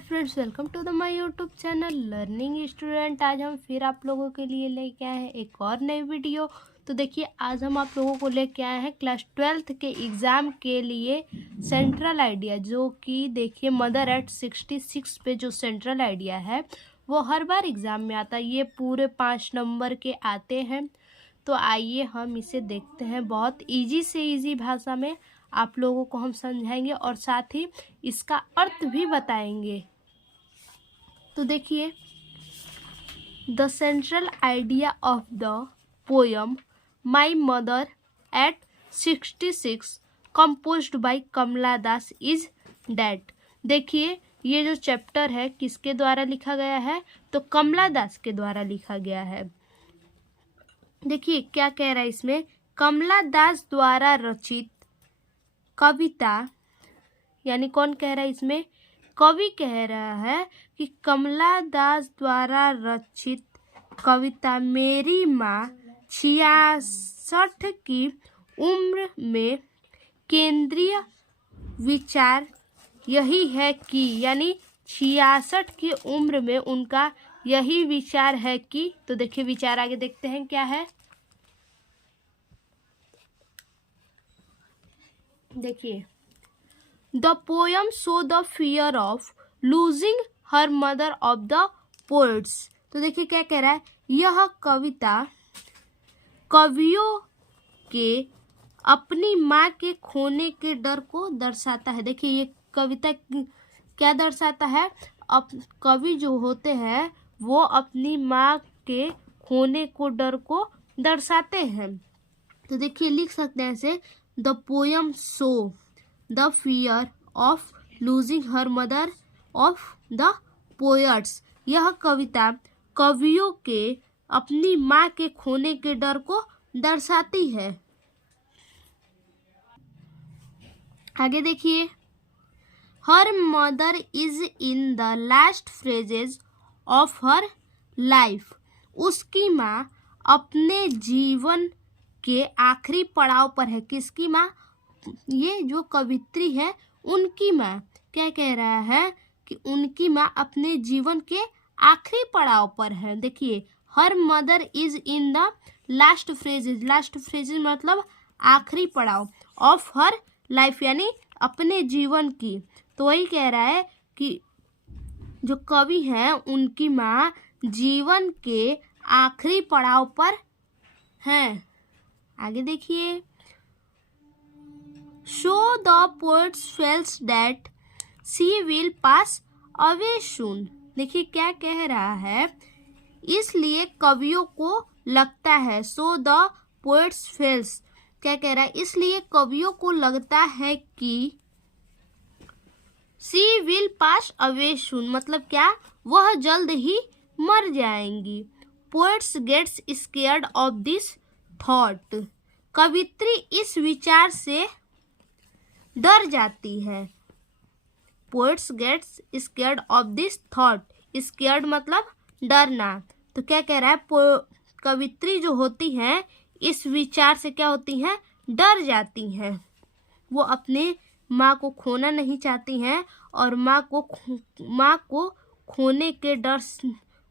Friends, welcome to the my YouTube channel learning student. आज हम फिर आप लोगों के लिए लेके आए हैं एक और नई वीडियो। तो देखिए, आज हम आप लोगों को लेके आए हैं क्लास 12th के एग्ज़ाम के लिए सेंट्रल आइडिया, जो कि देखिए मदर एट 66 पे जो सेंट्रल आइडिया है वो हर बार एग्ज़ाम में आता है। ये पूरे 5 नंबर के आते हैं। तो आइए हम इसे देखते हैं। बहुत इजी से इजी भाषा में आप लोगों को हम समझाएंगे और साथ ही इसका अर्थ भी बताएंगे। तो देखिए, the central idea of the poem my mother at 66 composed by Kamala Das is that. देखिए, ये जो चैप्टर है किसके द्वारा लिखा गया है? तो कमला दास के द्वारा लिखा गया है। देखिए क्या कह रहा है इसमें, कमला दास द्वारा रचित कविता, यानी कौन कह रहा है इसमें? कवि कह रहा है कि कमला दास द्वारा रचित कविता मेरी माँ 66 की उम्र में केंद्रीय विचार यही है कि, यानी 66 की उम्र में उनका यही विचार है कि। तो देखिए विचार आगे देखते हैं क्या है। देखिए, the poem show the fear of losing her mother of the poets. तो देखिए क्या कह रहा है, यह कविता कवियों के अपनी माँ के खोने के डर को दर्शाता है। देखिए ये कविता क्या दर्शाता है? कवि जो होते हैं वो अपनी माँ के खोने को डर को दर्शाते हैं। तो देखिए लिख सकते हैं ऐसे, the poem show the fear of losing her mother of the poets. यह कविता कवियों के अपनी माँ के खोने के डर को दर्शाती है। आगे देखिए, her mother is in the last phrases of her life. उसकी माँ अपने जीवन के आखिरी पड़ाव पर है। किसकी माँ? ये जो कवित्री है उनकी माँ। क्या कह रहा है कि उनकी माँ अपने जीवन के आखिरी पड़ाव पर है। देखिए, her mother is in the last phrases. Last phrases मतलब आखिरी पड़ाव, ऑफ हर लाइफ यानी अपने जीवन की। तो वही कह रहा है कि जो कवि हैं उनकी माँ जीवन के आखिरी पड़ाव पर हैं। आगे देखिए, so the poets feels that she will pass away soon. देखिए क्या कह रहा है, इसलिए कवियों को लगता है, सो द पोएट्स फेल्स, क्या कह रहा है, इसलिए कवियों को लगता है कि सी विल पास अवे सून, मतलब क्या, वह जल्द ही मर जाएंगी। Poets gets scared of this thought. कवित्री इस विचार से डर जाती है। Poets gets scared of this thought. Scared मतलब डरना। तो क्या कह रहा है, कवित्री जो होती हैं इस विचार से क्या होती हैं? डर जाती हैं। वो अपने माँ को खोना नहीं चाहती हैं और माँ को खोने के डर,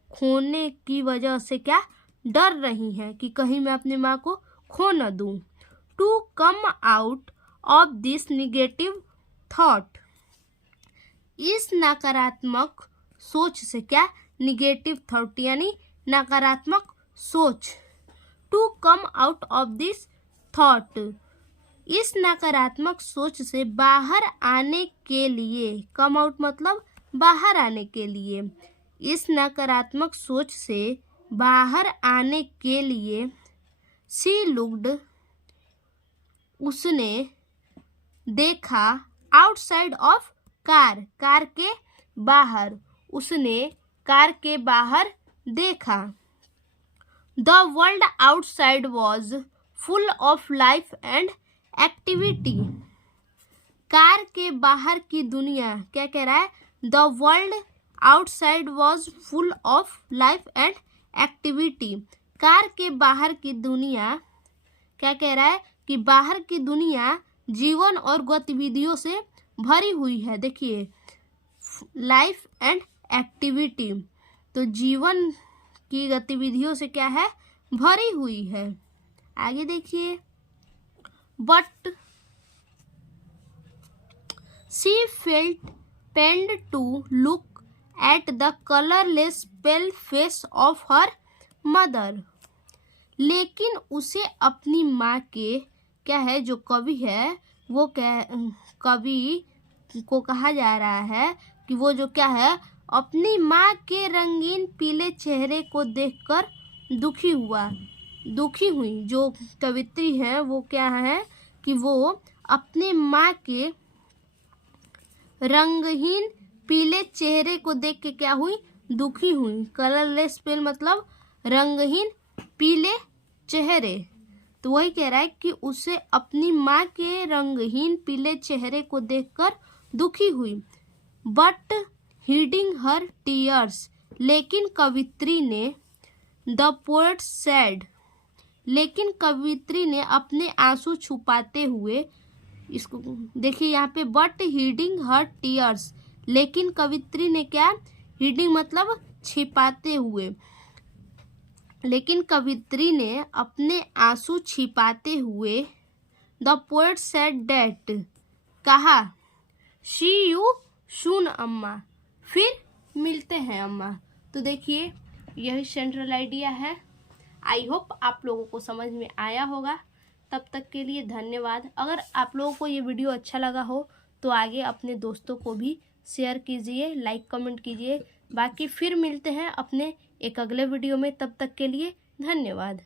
खोने की वजह से क्या डर रही हैं कि कहीं मैं अपनी माँ को खो न दूं। To come out of this negative thought. इस नकारात्मक सोच से, क्या, निगेटिव थॉट यानी नकारात्मक सोच। To come out of this thought, इस नकारात्मक सोच से बाहर आने के लिए। कम आउट मतलब बाहर आने के लिए। इस नकारात्मक सोच से बाहर आने के लिए सी लुक्ड, उसने देखा, आउटसाइड ऑफ कार, कार के बाहर, उसने कार के बाहर देखा। The world outside was full of life and activity. Car के बाहर की दुनिया, क्या कह रहा है, the world outside was full of life and activity. Car के बाहर की दुनिया, क्या कह रहा है कि बाहर की दुनिया जीवन और गतिविधियों से भरी हुई है। देखिए, लाइफ एंड एक्टिविटी, तो जीवन की गतिविधियों से क्या है, भरी हुई है। आगे देखिए, but she felt pained to look at the colourless pale face of her mother, लेकिन उसे अपनी माँ के क्या है, जो कवि है वो कवि को कहा जा रहा है कि वो जो क्या है, अपनी माँ के रंगीन पीले चेहरे को देखकर दुखी हुई। जो कवित्री है वो क्या है कि वो अपने माँ के रंगहीन पीले चेहरे को देख के क्या हुई, दुखी हुई। कलरलेस पेल मतलब रंगहीन पीले चेहरे, तो वही कह रहा है कि उसे अपनी माँ के रंगहीन पीले चेहरे को देखकर दुखी हुई। बट हीडिंग हर टीयर्स, लेकिन कवित्री ने द पोएट सेड, लेकिन कवित्री ने अपने आंसू छुपाते हुए, इसको देखिए यहाँ पे, बट हीडिंग हर टीयर्स, लेकिन कवित्री ने क्या, हीडिंग मतलब छिपाते हुए, लेकिन कवित्री ने अपने आंसू छिपाते हुए, द पोएट सेड डैट, कहा, सी यू सून अम्मा, फिर मिलते हैं अम्मा। तो देखिए यही सेंट्रल आइडिया है। आई होप आप लोगों को समझ में आया होगा। तब तक के लिए धन्यवाद। अगर आप लोगों को ये वीडियो अच्छा लगा हो तो आगे अपने दोस्तों को भी शेयर कीजिए, लाइक कमेंट कीजिए। बाकी फिर मिलते हैं अपने एक अगले वीडियो में, तब तक के लिए धन्यवाद।